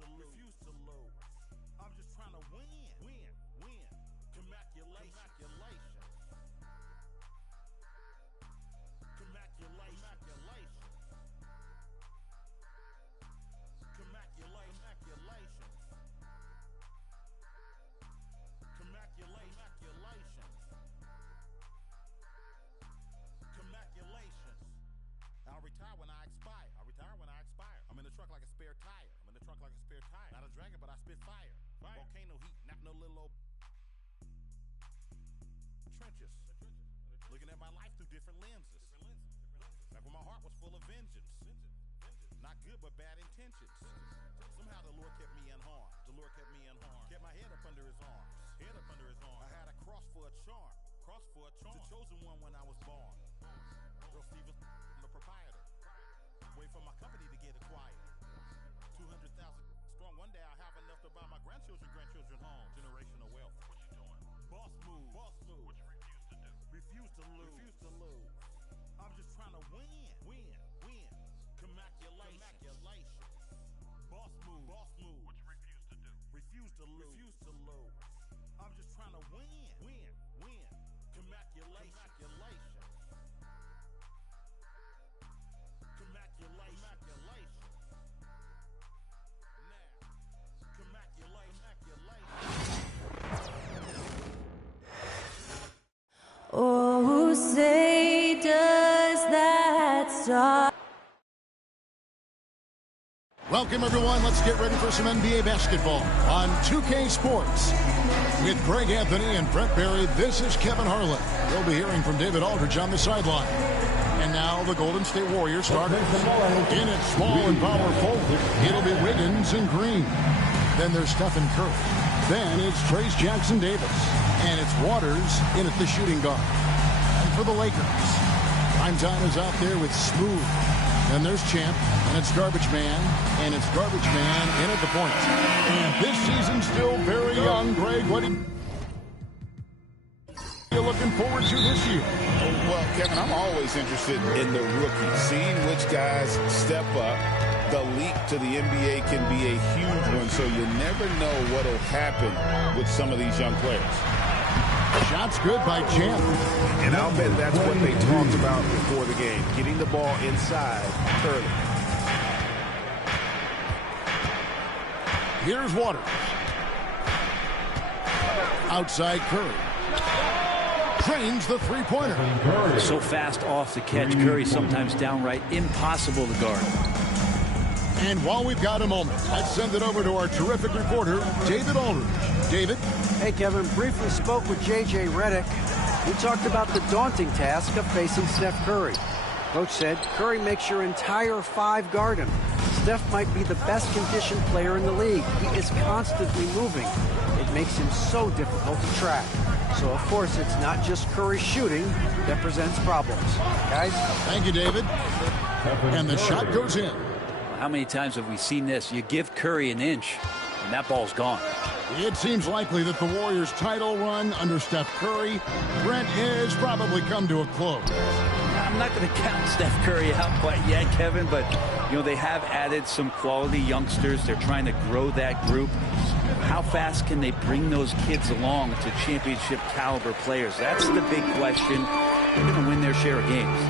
refuse to lose. I'm just trying to win. Congratulations. I'll retire when I expire. I'm in the truck like a spare tire. Not a dragon, but I spit fire. Volcano heat, not no little old trenches. Looking at my life through different lenses. Back when my heart was full of vengeance. Not good, but bad intentions. Somehow the Lord kept me unharmed. Kept my head up under his arms. I had a cross for a charm. The chosen one when I was born. Earl Stevens, I'm the proprietor. Wait for my company to get acquired. 200,000 strong. One day I'll have enough to buy my grandchildren home. Generational wealth. What you doing? Boss move. What you refuse to do? Refuse to lose. I'm just trying to win. Congratulations. Boss move. What you refuse to do? Refuse to lose. I'm just trying to win. Congratulations. Oh, say does that start? Welcome, everyone. Let's get ready for some NBA basketball on 2K Sports. With Greg Anthony and Brent Barry, this is Kevin Harlan. We'll be hearing from David Aldridge on the sideline. And now the Golden State Warriors starters. In at small and power forward, it'll be Wiggins and Green. Then there's Stephen Curry. Then it's Trayce Jackson-Davis. And it's Waters in at the shooting guard. And for the Lakers, Prime Time is out there with Smooth. Then there's Champ, and it's Garbage Man, and it's Garbage Man in at the point. And this season's still very young. Greg, what are you looking forward to this year? Well, Kevin, I'm always interested in the rookies, seeing which guys step up. The leap to the NBA can be a huge one, so you never know what will happen with some of these young players. Shot's good by Champ. And I'll bet that's what they talked about before the game, getting the ball inside early. Here's Waters. Outside Curry. Trains the three-pointer. So fast off the catch, Curry sometimes downright impossible to guard. And while we've got a moment, let's send it over to our terrific reporter, David Aldridge. David? Hey, Kevin. Briefly spoke with J.J. Redick. We talked about the daunting task of facing Steph Curry. Coach said, Curry makes your entire five guard him. Steph might be the best conditioned player in the league. He is constantly moving. It makes him so difficult to track. So, of course, it's not just Curry shooting that presents problems. Guys? Thank you, David. And the shot goes in. How many times have we seen this? You give Curry an inch, and that ball's gone. It seems likely that the Warriors' title run under Steph Curry, Brent, has probably come to a close. I'm not going to count Steph Curry out quite yet, Kevin, but, you know, they have added some quality youngsters. They're trying to grow that group. How fast can they bring those kids along to championship caliber players? That's the big question. They're going to win their share of games.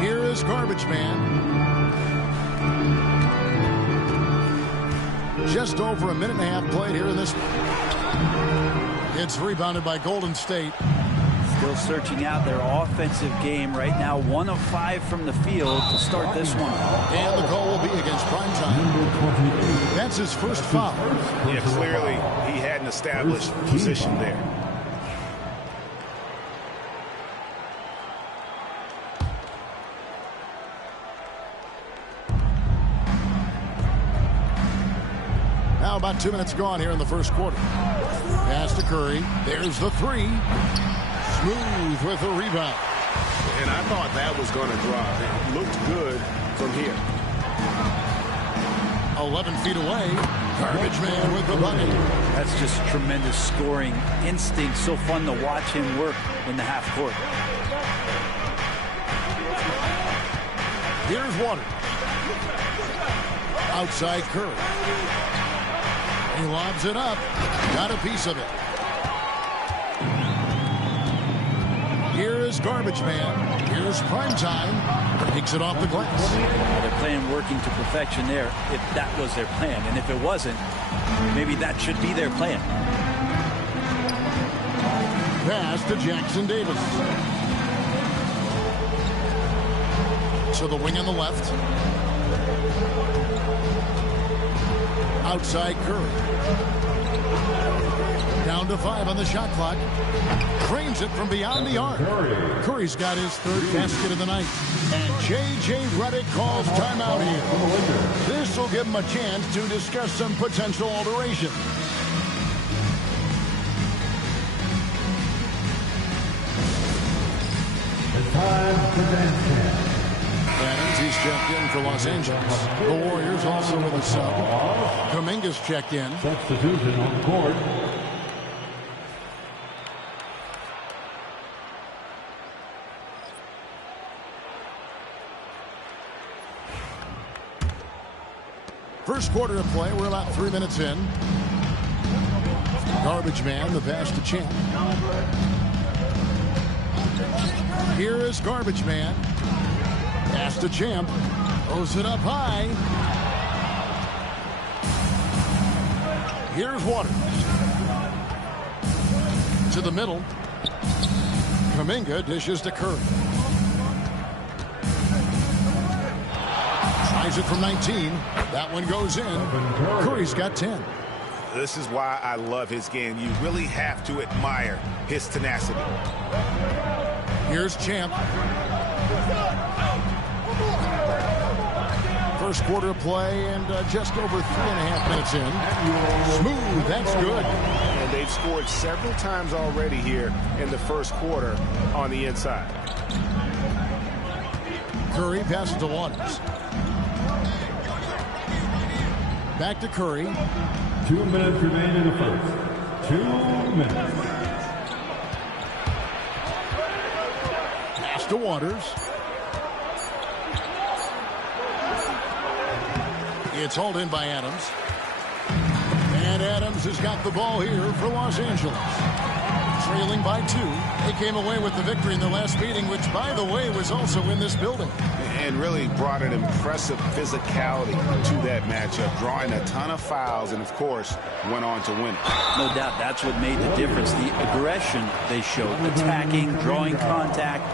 Here is Garbage Man. Just over a minute and a half played here in this one. It's rebounded by Golden State. Still searching out their offensive game right now. 1 of 5 from the field to start this one. And the call will be against Prime Time. That's his first foul. Yeah, clearly he had an established position there. Now about 2 minutes gone here in the first quarter. Pass to Curry. There's the three. Smooth with a rebound. And I thought that was going to drop. It looked good from here. 11 feet away. Garbage Man with the bucket. That's just tremendous scoring instinct. So fun to watch him work in the half court. Here's Waters. Outside Curry. He lobs it up. Got a piece of it. Here is Garbage Man. Here's Prime Time. Takes it off the glass. They're playing working to perfection there if that was their plan. And if it wasn't, maybe that should be their plan. Pass to Jackson Davis. To the wing on the left. Outside Curry. Down to 5 on the shot clock. Cranes it from beyond the arc. Curry's got his third basket of the night. And J.J. Redick calls timeout here. This will give him a chance to discuss some potential alteration. It's time for dance camp. Adams, he's checked in for Los Angeles. The Warriors also with a sub. Kuminga's checked in. Substitution on the court. First quarter of play, we're about 3 minutes in. Garbage Man, the pass to Champ. Here is Garbage Man. Pass to Champ. Throws it up high. Here's Waters. To the middle. Kuminga dishes to Curry. Tries it from 19. That one goes in. Curry's got 10. This is why I love his game. You really have to admire his tenacity. Here's Champ. First quarter of play and just over 3.5 minutes in. Smooth, that's good. And they've scored several times already here in the first quarter on the inside. Curry passes to Waters. Back to Curry. 2 minutes remain in the first. 2 minutes. Pass to Waters. It's hauled in by Adams. And Adams has got the ball here for Los Angeles. Trailing by 2. They came away with the victory in their last meeting, which, by the way, was also in this building. And really brought an impressive physicality to that matchup, drawing a ton of fouls and, of course, went on to win. No doubt that's what made the difference. The aggression they showed, attacking, drawing contact.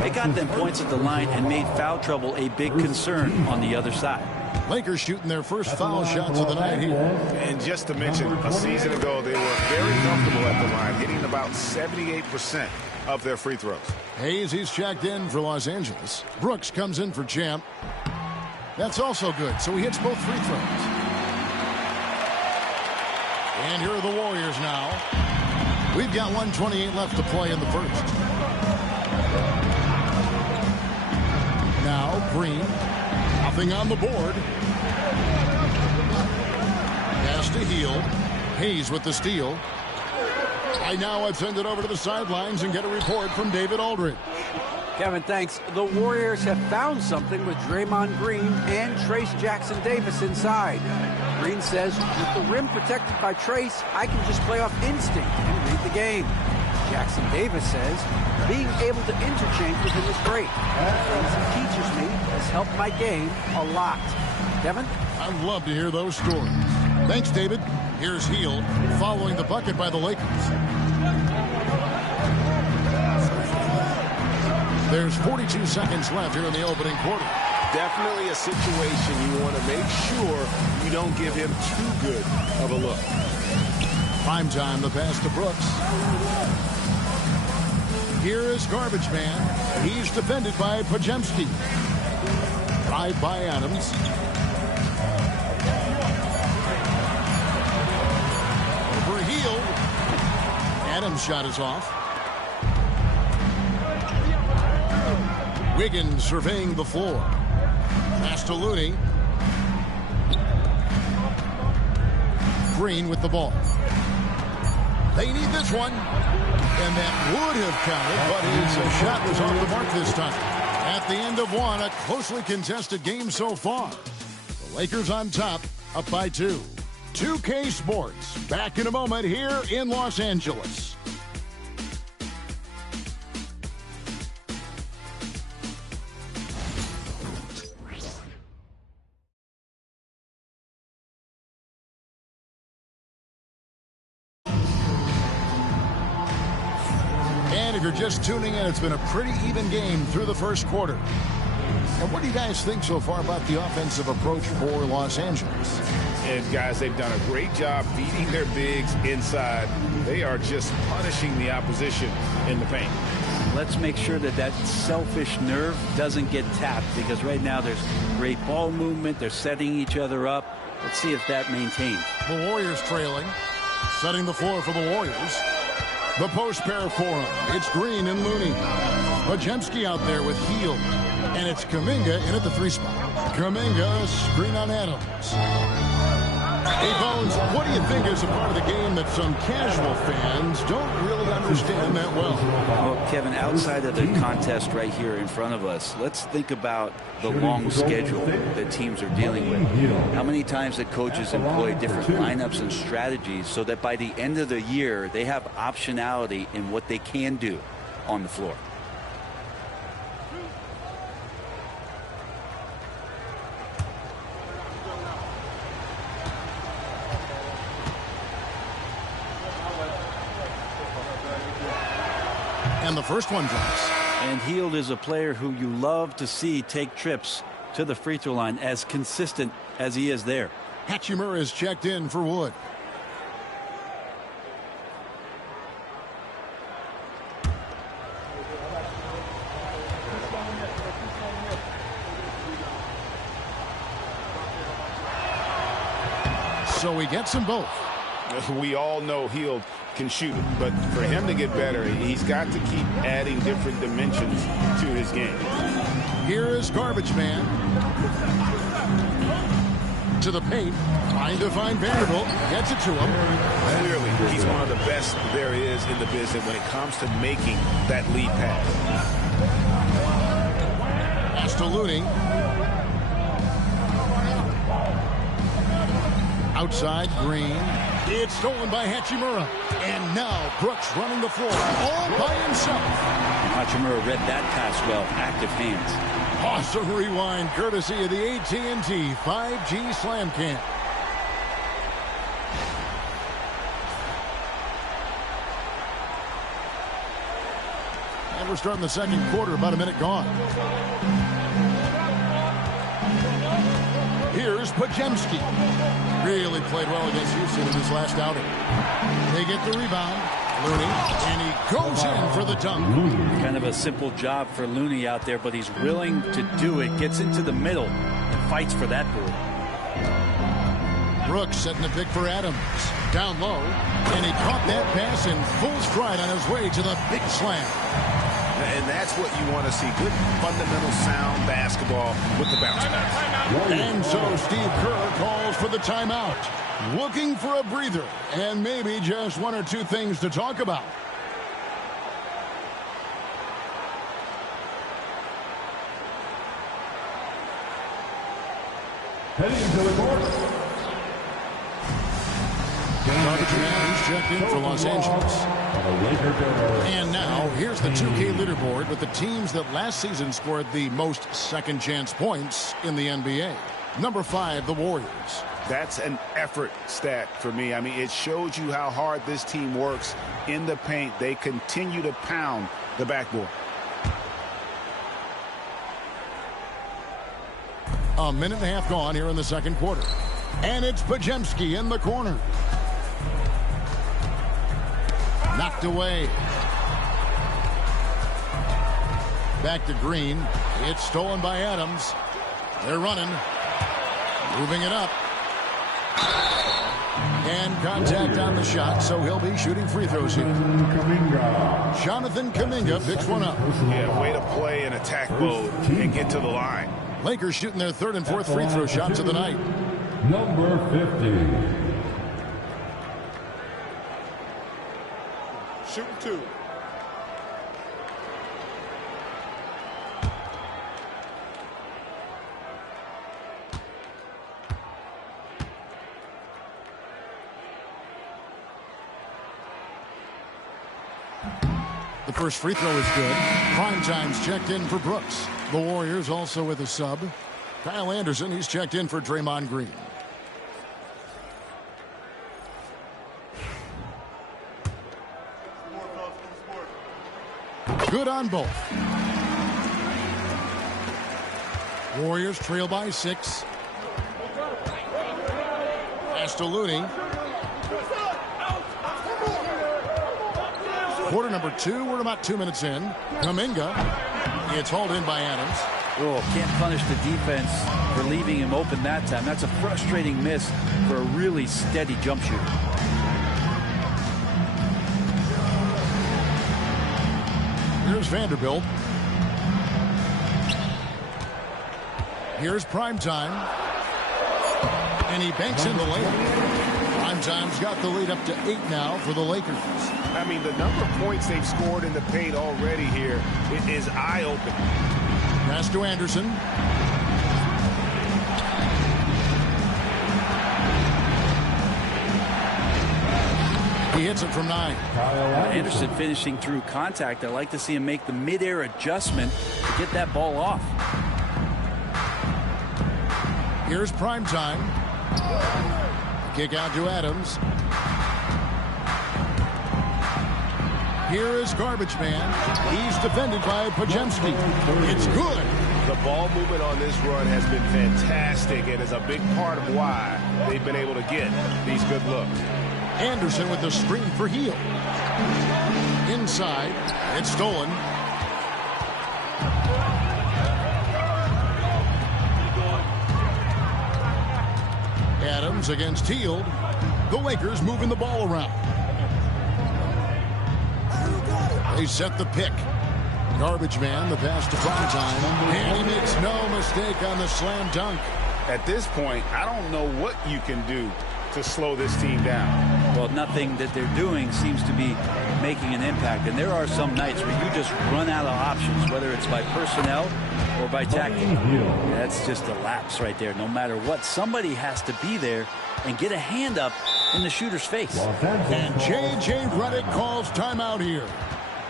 They got them points at the line and made foul trouble a big concern on the other side. Lakers shooting their first foul shots of the night here. And just to mention, a season ago, they were very comfortable at the line, hitting about 78% of their free throws. Hayes, he's checked in for Los Angeles. Brooks comes in for Champ. That's also good, so he hits both free throws. And here are the Warriors now. We've got 1:28 left to play in the first. Now, Green. Nothing on the board. Pass to Hield. Hayes with the steal. I now have sent it over to the sidelines and get a report from David Aldridge. Kevin, thanks. The Warriors have found something with Draymond Green and Trace Jackson Davis inside. Green says, with the rim protected by Trace, I can just play off instinct and read the game. Jackson Davis says, being able to interchange with him is great. The things he teaches me has helped my game a lot. Kevin? I'd love to hear those stories. Thanks, David. Here's Hield following the bucket by the Lakers. There's 42 seconds left here in the opening quarter. Definitely a situation you want to make sure you don't give him too good of a look. Prime time, the pass to Brooks. Here is Garbage Man. He's defended by Podziemski. Drive by Adams. Over Hield. Adams' shot is off. Wiggins surveying the floor. Pass to Looney. Green with the ball. They need this one. And that would have counted, but his shot was off the mark this time. At the end of one, a closely contested game so far. The Lakers on top, up by 2. 2K Sports, back in a moment here in Los Angeles. And if you're just tuning in, it's been a pretty even game through the first quarter. And what do you guys think so far about the offensive approach for Los Angeles? And guys, they've done a great job feeding their bigs inside. They are just punishing the opposition in the paint. Let's make sure that that selfish nerve doesn't get tapped, because right now there's great ball movement. They're setting each other up. Let's see if that maintains. The Warriors trailing, setting the floor for the Warriors. The post pair for them. It's Green and Looney. Podziemski out there with Hield. And it's Kuminga in at the 3 spot. Kuminga, screen on Adams. Hey, Bones, what do you think is a part of the game that some casual fans don't really understand that well? Well, Kevin, outside of the contest right here in front of us, let's think about the long schedule that teams are dealing with. How many times that coaches employ different lineups and strategies so that by the end of the year, they have optionality in what they can do on the floor. And the first one drops. And Hield is a player who you love to see take trips to the free throw line, as consistent as he is there. Hachimura is checked in for Wood. So he gets them both. We all know Hield can shoot it, but for him to get better, he's got to keep adding different dimensions to his game. Here is Garbage Man. To the paint, trying to find Vanderbilt. Gets it to him. Clearly, he's one of the best there is in the business when it comes to making that lead pass. Pass to Looney. Outside, Green. It's stolen by Hachimura. And now Brooks running the floor all by himself. Hachimura read that pass well. Active hands. Awesome rewind courtesy of the AT&T 5G Slam Cam. And we're starting the second quarter, about a minute gone. Here's Podziemski. Really played well against Houston in his last outing. They get the rebound. Looney, and he goes in for the dunk. Kind of a simple job for Looney out there, but he's willing to do it. Gets into the middle and fights for that board. Brooks setting the pick for Adams. Down low, and he caught that pass in full stride on his way to the big slam. And that's what you want to see. Good fundamental sound basketball with the bounce pass. And so Steve Kerr calls for the timeout. Looking for a breather and maybe just one or two things to talk about. Heading to the court. Garbage Man, he's checked in for Los Angeles. And now, here's the 2K leaderboard with the teams that last season scored the most second chance points in the NBA. Number 5, the Warriors. That's an effort stat for me. I mean, it shows you how hard this team works in the paint. They continue to pound the backboard. A minute and a half gone here in the second quarter. And it's Podziemski in the corner. Knocked away. Back to Green. It's stolen by Adams. They're running. Moving it up. And contact on the shot, so he'll be shooting free throws here. Jonathan Kuminga picks one up. Yeah, way to play in attack mode and get to the line. Lakers shooting their third and fourth free throw shots of the night. Number 50. Shooting 2. The first free throw is good. Primetime's checked in for Brooks. The Warriors also with a sub. Kyle Anderson, he's checked in for Draymond Green. Good on both. Warriors trail by 6. Pass to Looney. Quarter number 2. We're about 2 minutes in. Kuminga. It's hauled in by Adams. Oh, can't punish the defense for leaving him open that time. That's a frustrating miss for a really steady jump shooter. Here's Vanderbilt. Here's Primetime. And he banks in the lane. Primetime's got the lead up to 8 now for the Lakers. I mean, the number of points they've scored in the paint already here, it is eye-opening. Pass to Anderson. He hits it from 9. Anderson finishing through contact. I like to see him make the mid-air adjustment to get that ball off. Here's Primetime. Kick out to Adams. Here is Garbage Man. He's defended by Podziemski. It's good. The ball movement on this run has been fantastic and is a big part of why they've been able to get these good looks. Anderson with the screen for Hield. Inside. It's stolen. Adams against Hield. The Lakers moving the ball around. They set the pick. Garbage Man, the pass to Primetime. And he makes no mistake on the slam dunk. At this point, I don't know what you can do to slow this team down. Well, nothing that they're doing seems to be making an impact. And there are some nights where you just run out of options, whether it's by personnel or by tactic. That's just a lapse right there. No matter what, somebody has to be there and get a hand up in the shooter's face. And J.J. Redick calls timeout here.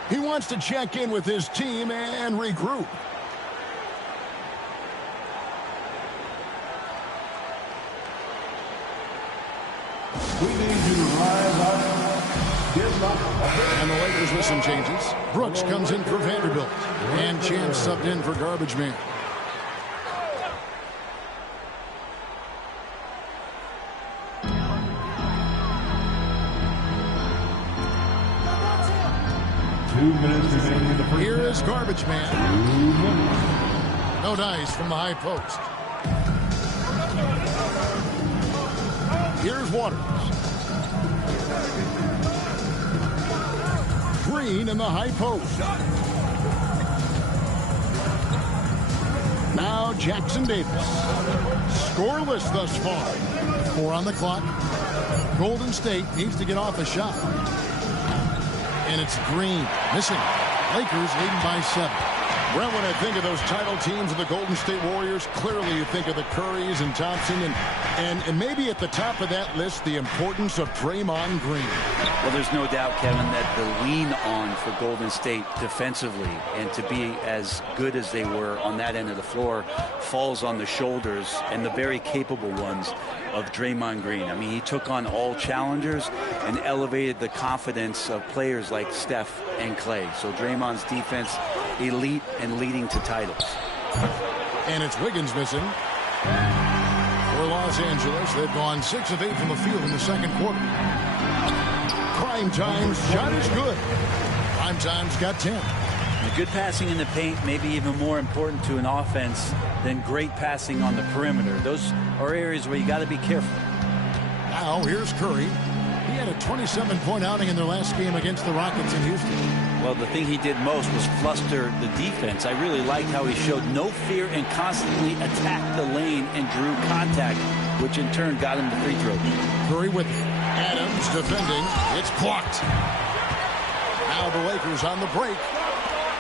He wants to check in with his team and regroup. And the Lakers with some changes. Brooks comes in for Vanderbilt. And Chance subbed in for Garbage Man. Here is Garbage Man. No dice from the high post. Here's Waters. Green in the high post. Now Jackson Davis. Scoreless thus far. 4 on the clock. Golden State needs to get off a shot. And it's Green missing. Lakers leading by 7. Well, when I think of those title teams of the Golden State Warriors, clearly you think of the Currys and Thompson, and maybe at the top of that list, the importance of Draymond Green. Well, there's no doubt, Kevin, that the lean on for Golden State defensively and to be as good as they were on that end of the floor falls on the shoulders, and the very capable ones, of Draymond Green. I mean, he took on all challengers and elevated the confidence of players like Steph and Clay. So Draymond's defense, elite and leading to titles. And it's Wiggins missing. For Los Angeles, they've gone 6 of 8 from the field in the second quarter. Primetime's shot is good. Primetime's got 10. The good passing in the paint may be even more important to an offense than great passing on the perimeter. Those are areas where you got to be careful. Now here's Curry. He had a 27-point outing in their last game against the Rockets in Houston. Well, the thing he did most was fluster the defense. I really liked how he showed no fear and constantly attacked the lane and drew contact, which in turn got him the free throw. Curry with Adams defending. It's blocked. Now the Lakers on the break.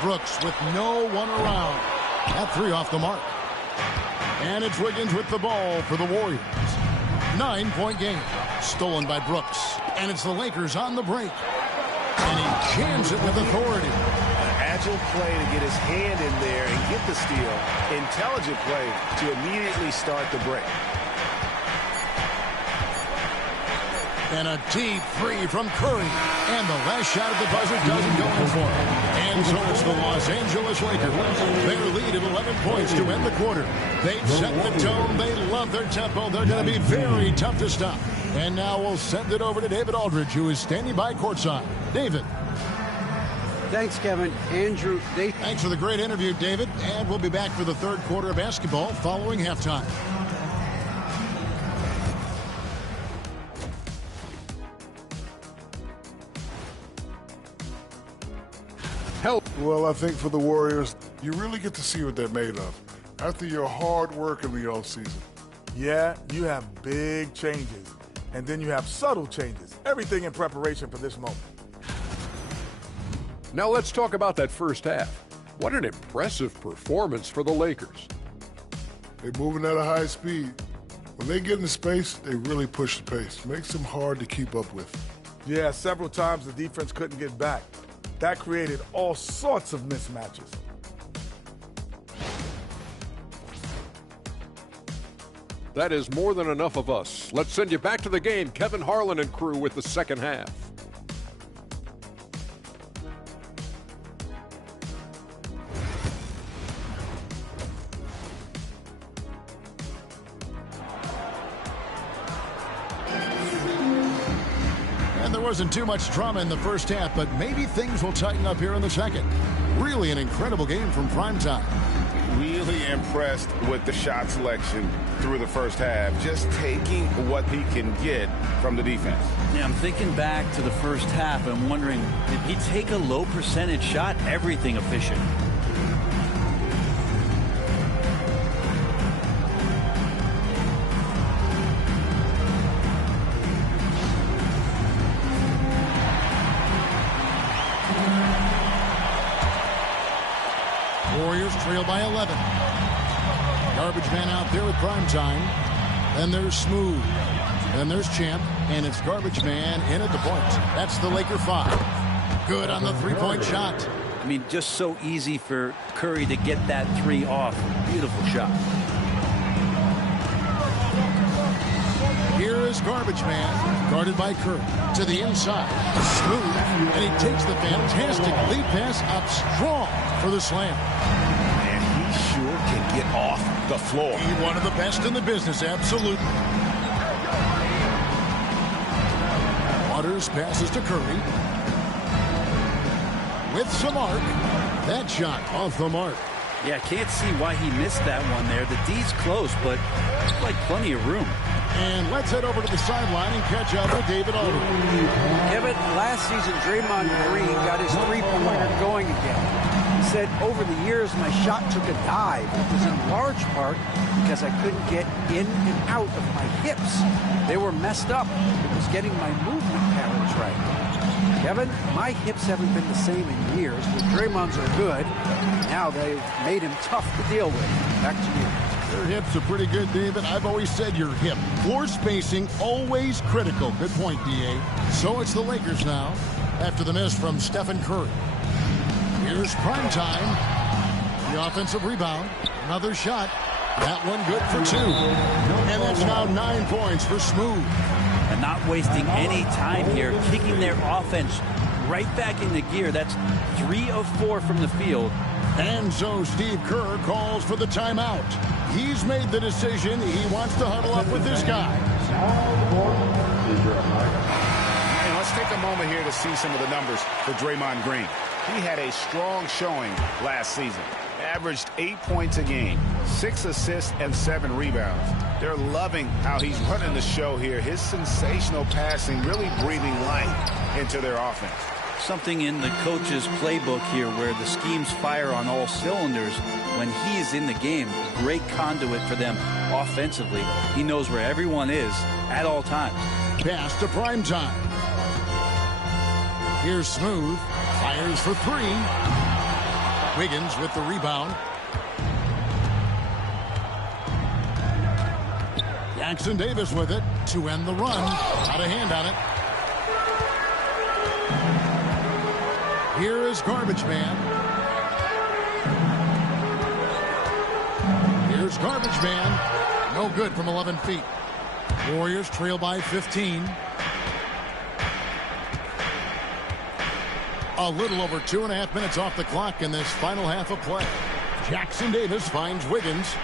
Brooks with no one around. That 3 off the mark. And it's Wiggins with the ball for the Warriors. 9-point game. Stolen by Brooks. And it's the Lakers on the break. And he jams it with authority. Agile play to get his hand in there and get the steal. Intelligent play to immediately start the break. And a deep three from Curry. And the last shot at the buzzer doesn't go in for him. And so it's the Los Angeles Lakers. Their lead of 11 points to end the quarter. They've set the tone. They love their tempo. They're going to be very tough to stop. And now we'll send it over to David Aldridge, who is standing by courtside. David. Thanks, Kevin. Andrew, thanks for the great interview, David. And we'll be back for the third quarter of basketball following halftime. Well, I think for the Warriors, you really get to see what they're made of after your hard work in the offseason. Yeah, you have big changes, and then you have subtle changes. Everything in preparation for this moment. Now let's talk about that first half. What an impressive performance for the Lakers. They're moving at a high speed. When they get in the space, they really push the pace. Makes them hard to keep up with. Yeah, several times the defense couldn't get back. That created all sorts of mismatches. That is more than enough of us. Let's send you back to the game. Kevin Harlan and crew with the second half. Wasn't too much drama in the first half, but maybe things will tighten up here in the second. Really an incredible game from Primetime. Really impressed with the shot selection through the first half, just taking what he can get from the defense. Yeah, I'm thinking back to the first half and wondering, did he take a low percentage shot? Everything efficient. Warriors trail by 11. Garbage man out there with Primetime. Then there's Smooth. Then there's Champ. And it's Garbage man in at the point. That's the Laker 5. Good on the three-point shot. I mean, just so easy for Curry to get that three off. Beautiful shot. Here is Garbage man, guarded by Curry. To the inside. Smooth. And he takes the fantastic lead pass up strong for the slam. And he sure can get off the floor. He's one of the best in the business, absolutely. Waters passes to Curry. With some arc. That shot off the mark. Yeah, can't see why he missed that one there. The D's close, but looks like plenty of room. And let's head over to the sideline and catch up with David Aldridge. Kevin, last season, Draymond Green got his three-pointer going again. He said, over the years, my shot took a dive. It was in large part because I couldn't get in and out of my hips. They were messed up. It was getting my movement patterns right. Kevin, my hips haven't been the same in years, but Draymond's are good. Now they've made him tough to deal with. Back to you. Your hips are pretty good, David. I've always said your hip. Floor spacing, always critical. Good point, D.A. So it's the Lakers now, after the miss from Stephen Curry. Here's Primetime. The offensive rebound. Another shot. That one good for 2. And that's now 9 points for Smooth. And not wasting any time here, kicking their offense right back into gear. That's 3 of 4 from the field. And so Steve Kerr calls for the timeout. He's made the decision. He wants to huddle up with this guy. And let's take a moment here to see some of the numbers for Draymond Green. He had a strong showing last season. Averaged 8 points a game, 6 assists, and 7 rebounds. They're loving how he's running the show here. His sensational passing really breathing life into their offense. Something in the coach's playbook here where the schemes fire on all cylinders. When he's in the game, great conduit for them offensively. He knows where everyone is at all times. Pass to Primetime. Here's Smooth. Fires for 3. Wiggins with the rebound. Jackson Davis with it to end the run. Got a hand on it. Here is Garbage Man. Here's Garbage Man. No good from 11 feet. Warriors trail by 15. A little over 2.5 minutes off the clock in this final half of play. Jackson Davis finds Wiggins.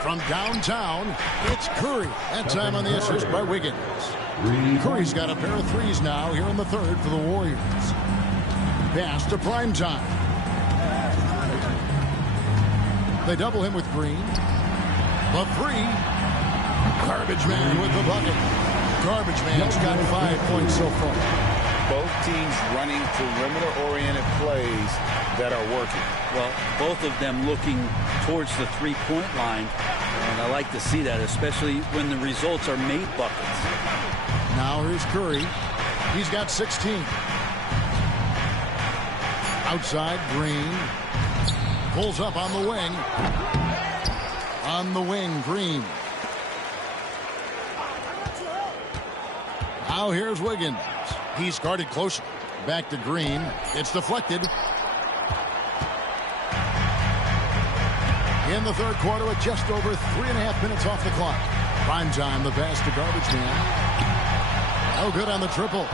From downtown, it's Curry. That time on the assist by Wiggins. Curry's got a pair of threes now here in the third for the Warriors. Pass to Primetime. They double him with Green. The three. Garbage Man with the bucket. Garbage Man's got 5 points so far. Both teams running perimeter-oriented plays that are working. Well, both of them looking towards the three-point line, and I like to see that, especially when the results are made buckets. Now here's Curry. He's got 16. Outside, Green. Pulls up on the wing. On the wing, Green. Now here's Wiggins. He's guarded close. Back to Green. It's deflected. In the third quarter with just over 3.5 minutes off the clock. Primetime, the pass to Garbage Man. No good on the triple.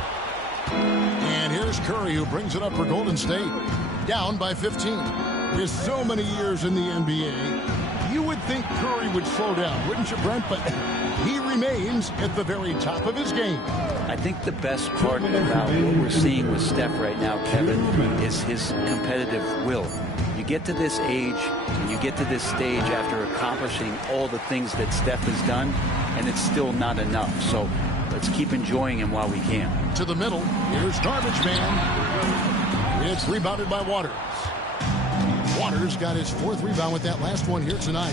And here's Curry, who brings it up for Golden State. Down by 15. With so many years in the NBA, you would think Curry would slow down, wouldn't you, Brent? But he remains at the very top of his game. I think the best part about what we're seeing with Steph right now, Kevin, is his competitive will. You get to this age, and you get to this stage after accomplishing all the things that Steph has done, and it's still not enough. So let's keep enjoying him while we can. To the middle, here's Garbage Man. It's rebounded by Waters. Waters got his 4th rebound with that last one here tonight.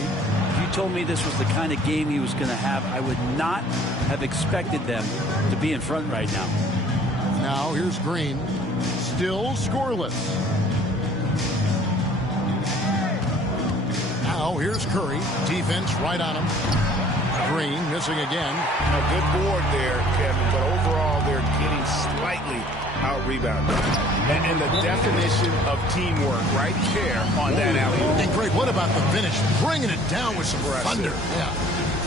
If you told me this was the kind of game he was going to have, I would not have expected them to be in front right now. Now here's Green. Still scoreless. Now here's Curry. Defense right on him. Green missing again. A good board there, Kevin, but overall they're getting slightly out-rebounded. And the definition of teamwork right there on that alley. And Greg, what about the finish? Bringing it down with some thunder. Yeah.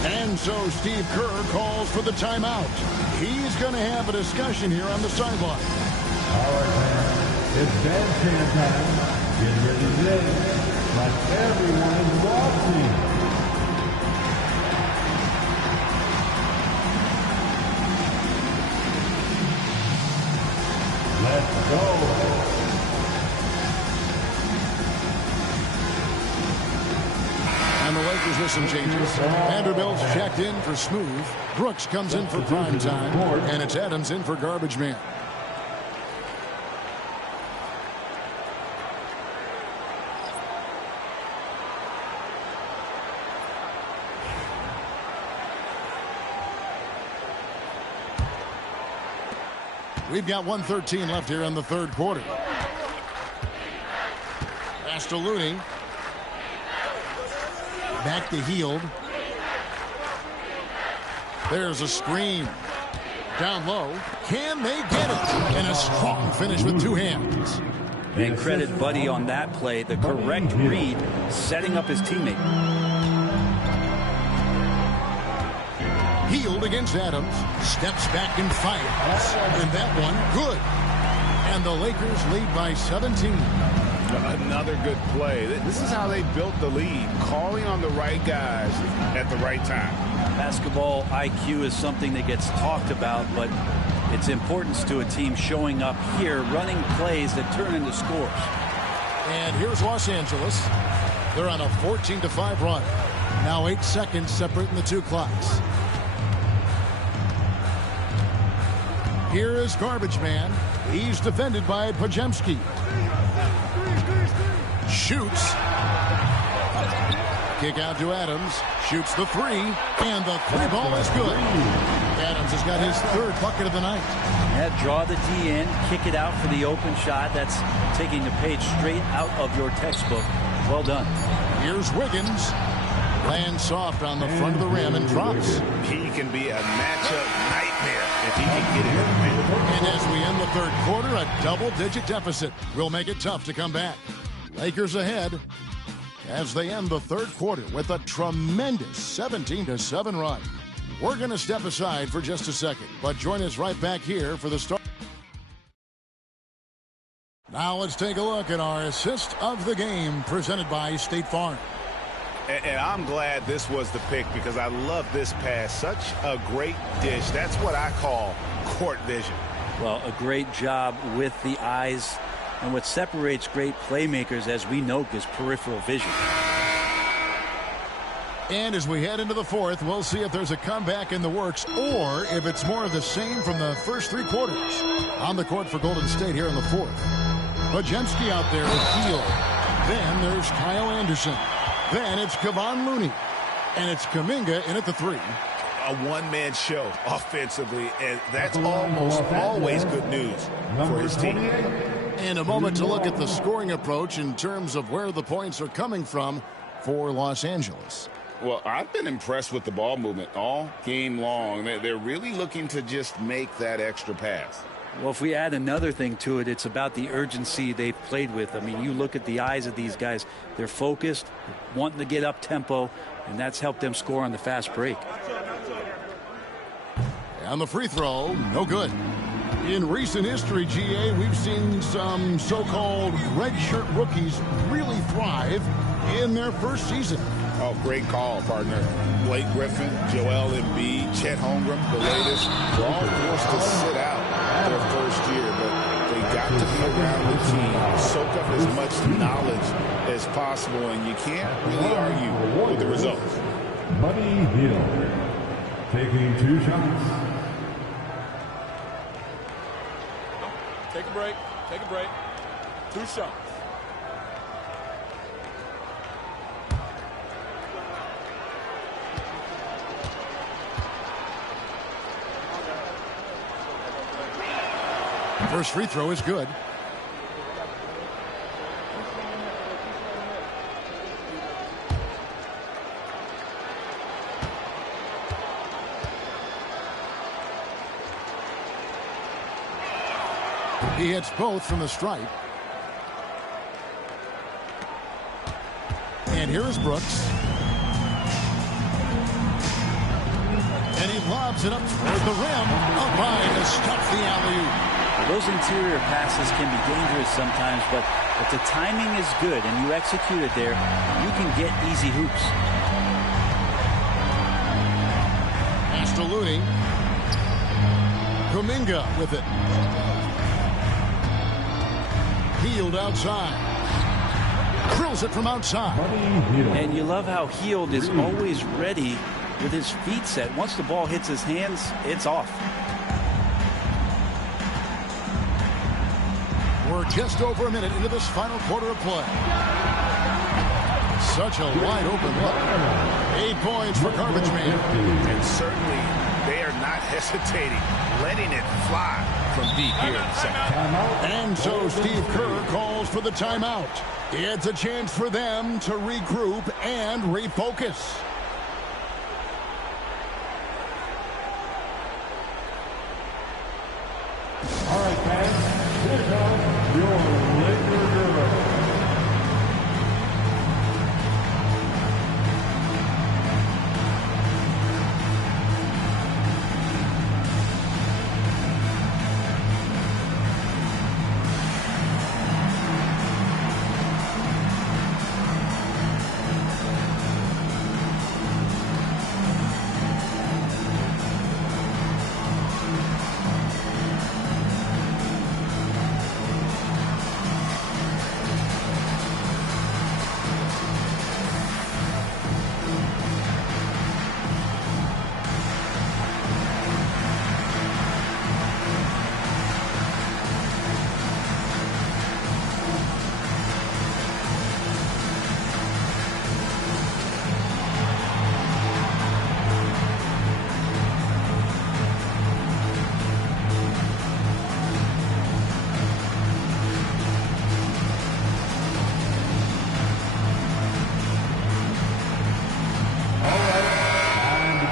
And so Steve Kerr calls for the timeout. He's going to have a discussion here on the sideline. All right, man. It's bandstand time. Get ready to dance like everyone is watching. Let's go. And the Lakers with some changes. Vanderbilt's checked in for Smooth. Brooks comes in for Primetime. And it's Adams in for Garbage Man. We've got 1:13 left here in the third quarter. Pass to Looney. Back to Hield. There's a screen. Down low. Can they get it? And a strong finish with 2 hands. And credit Buddy on that play. The correct read, setting up his teammate. Hield against Adams. Steps back and fires. And that one, good. And the Lakers lead by 17. Another good play. This is how they built the lead. Calling on the right guys at the right time. Basketball IQ is something that gets talked about, but its importance to a team showing up here, running plays that turn into scores. And here's Los Angeles. They're on a 14-5 run. Now 8 seconds separating the two clocks. Here is Garbage Man. He's defended by Podziemski. Shoots. Kick out to Adams. Shoots the 3. And the 3 ball is good. Adams has got his 3rd bucket of the night. Yeah, draw the D in, kick it out for the open shot. That's taking the page straight out of your textbook. Well done. Here's Wiggins. Lands soft on the front of the rim and drops. He can be a matchup nightmare if he can get it in the paint. And as we end the third quarter, a double-digit deficit will make it tough to come back. Lakers ahead. as they end the third quarter with a tremendous 17-7 run. We're going to step aside for just a second, but join us right back here for the start. Now let's take a look at our assist of the game presented by State Farm. And I'm glad this was the pick because I love this pass. Such a great dish. That's what I call court vision. Well, a great job with the eyes. And what separates great playmakers, as we know, is peripheral vision. And as we head into the fourth, we'll see if there's a comeback in the works or if it's more of the same from the first three quarters. On the court for Golden State here in the fourth. Bajemski out there with Hield. Then there's Kyle Anderson. Then it's Kevon Looney. And it's Kuminga in at the three. A one-man show offensively, and that's almost always good news for his team. And a moment to look at the scoring approach in terms of where the points are coming from for Los Angeles. Well, I've been impressed with the ball movement all game long. They're really looking to just make that extra pass. Well, if we add another thing to it, it's about the urgency they've played with. I mean, you look at the eyes of these guys. They're focused, wanting to get up tempo, and that's helped them score on the fast break. And the free throw, no good. In recent history, GA, we've seen some so-called redshirt rookies really thrive in their first season. Oh, great call, partner. Blake Griffin, Joel Embiid, Chet Holmgren, the latest, were all forced to sit out their first year, but they got to be around the team, soak up as much knowledge as possible, and you can't really argue with the results. Buddy Hield taking 2 shots. Take a break. Take a break. 2 shots. First free throw is good. He hits both from the stripe. And here is Brooks. And he lobs it up toward the rim. Up high to stop the alley-oop. Those interior passes can be dangerous sometimes, but if the timing is good and you execute it there, you can get easy hoops. Pass to Looney. Kuminga with it. Hield outside. Drills it from outside. And you love how Hield is always ready with his feet set. Once the ball hits his hands, it's off. We're just over a minute into this final quarter of play. Such a wide open look. 8 points for Garbage Man. And certainly they are not hesitating, letting it fly from deep here in the second. And so Steve Kerr calls for the timeout. It's a chance for them to regroup and refocus. All right, guys, here comes your Laker girls.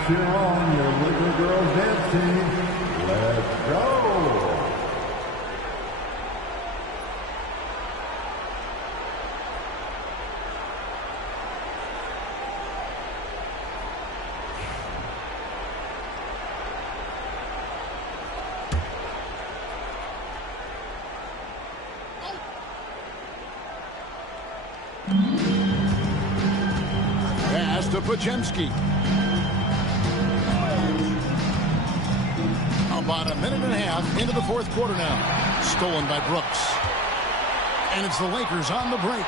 Cheer on your Laker girls dance team. Let's go. pass to Pajemski. About a minute and a half into the fourth quarter now. Stolen by Brooks. And it's the Lakers on the break.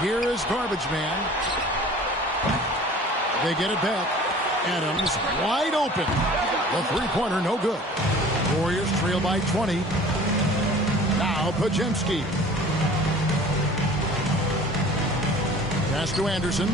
Here is Garbage Man. They get it back. Adams wide open. The three-pointer no good. Warriors trail by 20. Now Pajemski. Pass to Anderson.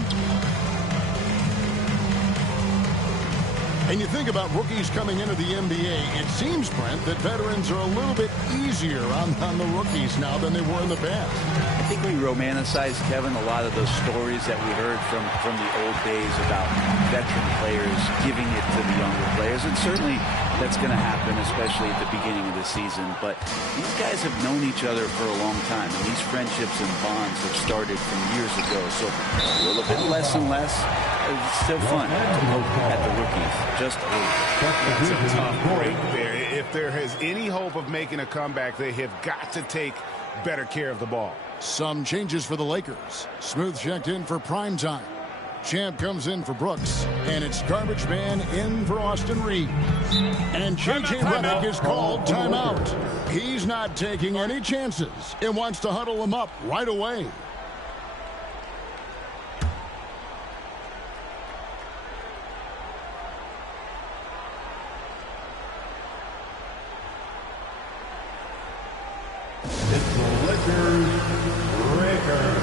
And you think about rookies coming into the NBA, it seems, Brent, that veterans are a little bit easier on the rookies now than they were in the past. I think we romanticize, Kevin, a lot of those stories that we heard from the old days about veteran players giving it to the younger players. And certainly that's going to happen, especially at the beginning of the season. But these guys have known each other for a long time, and these friendships and bonds have started from years ago. So a little bit less and less. It's still fun to look at the rookies. Just that's a tough break there. If there is any hope of making a comeback, they have got to take better care of the ball. Some changes for the Lakers. Smooth checked in for prime time. Champ comes in for Brooks, and it's Garbage Man in for Austin Reeves. And J.J. Redick is called timeout. He's not taking any chances and wants to huddle them up right away. It's the Lakers record.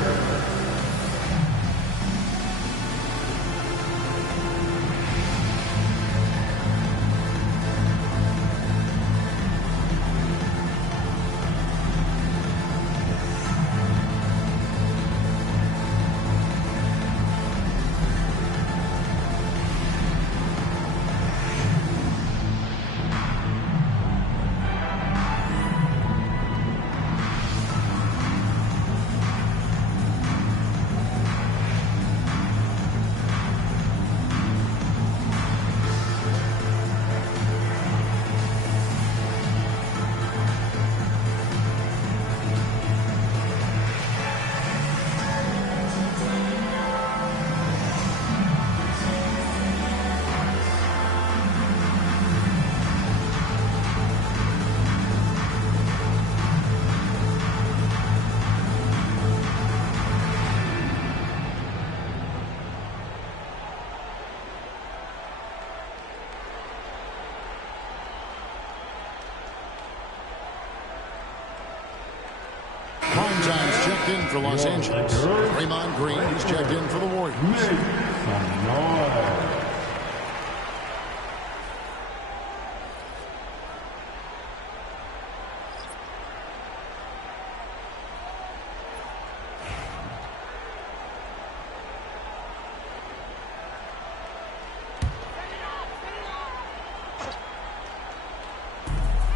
Time's checked in for Los Angeles. Draymond Green is checked in for the Warriors.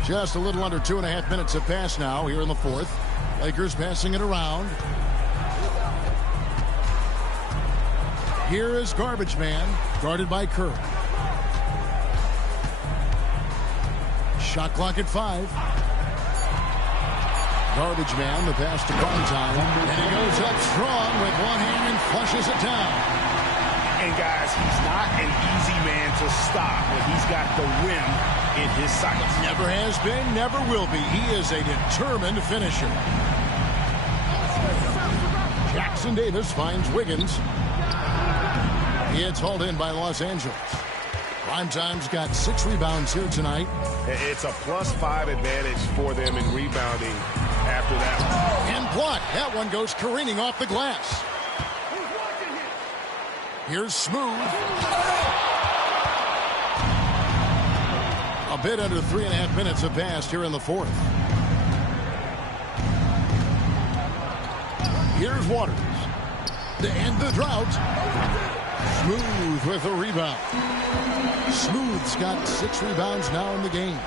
Just a little under 2.5 minutes have passed now here in the fourth. Lakers passing it around. Here is Garbage Man, guarded by Curry. Shot clock at 5. Garbage Man, the pass to Barntime. And he goes up strong with one hand and flushes it down. And guys, he's not an easy man to stop when he's got the rim in his sights. Never has been, never will be. He is a determined finisher. Jackson Davis finds Wiggins. It's hauled in by Los Angeles. Primetime's got 6 rebounds here tonight. It's a +5 advantage for them in rebounding after that one. And blocked. That one goes careening off the glass. Here's Smooth. A bit under 3.5 minutes have passed here in the fourth. Here's Waters. To end the drought. Smooth with a rebound. Smooth's got 6 rebounds now in the game.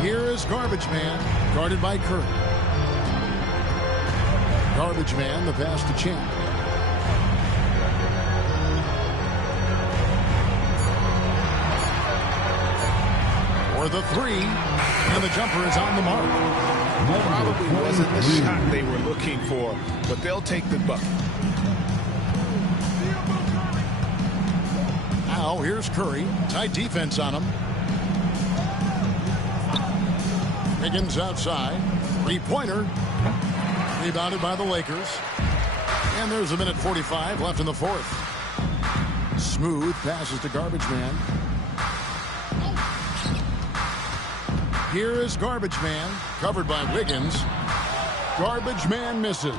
Here is Garbage Man, guarded by Curry. Garbage Man, the pass to Champ. For the 3, and the jumper is on the mark. Probably wasn't the shot they were looking for, but they'll take the bucket. Now here's Curry. Tight defense on him. Wiggins outside. Three-pointer. Rebounded by the Lakers. And there's a minute 45 left in the fourth. Smooth passes to Garbage Man. Here is Garbage Man, covered by Wiggins. Garbage Man misses.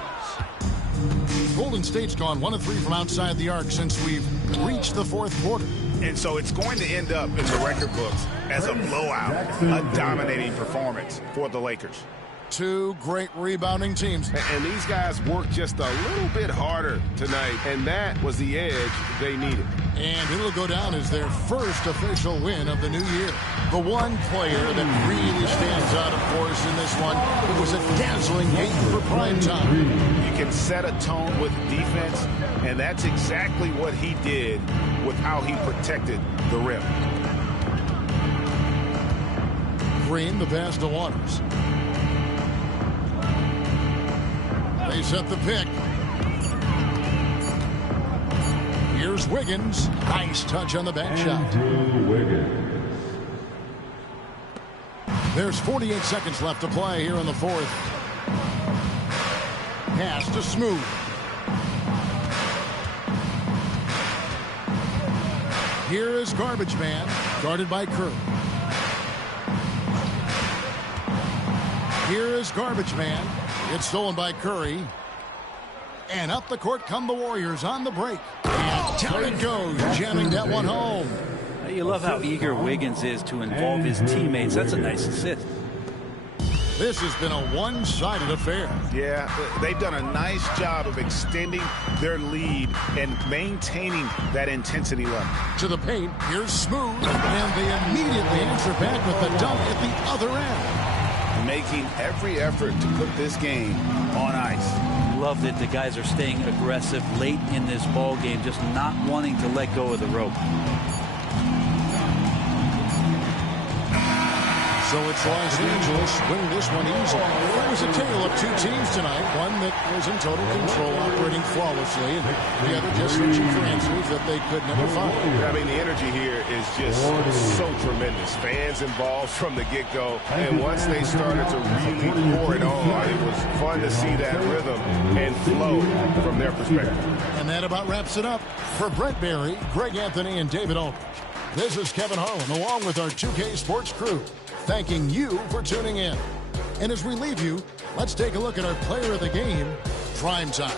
Golden State's gone 1 of 3 from outside the arc since we've reached the fourth quarter. And so it's going to end up in the record books as a blowout, a dominating performance for the Lakers. Two great rebounding teams. And these guys worked just a little bit harder tonight, and that was the edge they needed. And it'll go down as their first official win of the new year. The one player that really stands out, of course, in this one, it was a dazzling game for prime time. You can set a tone with defense, and that's exactly what he did with how he protected the rim. Green, the pass to Waters. They set the pick. Here's Wiggins. Nice touch on the back shot. There's 48 seconds left to play here in the fourth. Pass to Smooth. Here is Garbage Man, guarded by Curry. Here is Garbage Man. It's stolen by Curry. And up the court come the Warriors on the break. And down it goes, jamming that one home. You love how eager Wiggins is to involve his teammates. That's a nice assist. This has been a one-sided affair. Yeah, they've done a nice job of extending their lead and maintaining that intensity level. To the paint, here's Smooth, and they immediately answer back with the dunk at the other end. Making every effort to put this game on ice. Love that the guys are staying aggressive late in this ball game, just not wanting to let go of the rope. So it's Los Angeles winning this one easily. It was a tale of two teams tonight. One that was in total control, operating flawlessly, and the other just searching for answers that they could never find. I mean, the energy here is just so tremendous. Fans involved from the get-go, and once they started to really pour it on, it was fun to see that rhythm and flow from their perspective. And that about wraps it up. For Brent Barry, Greg Anthony, and David Aldridge, this is Kevin Harlan, along with our 2K Sports crew, thanking you for tuning in. And as we leave you, let's take a look at our player of the game, Primetime.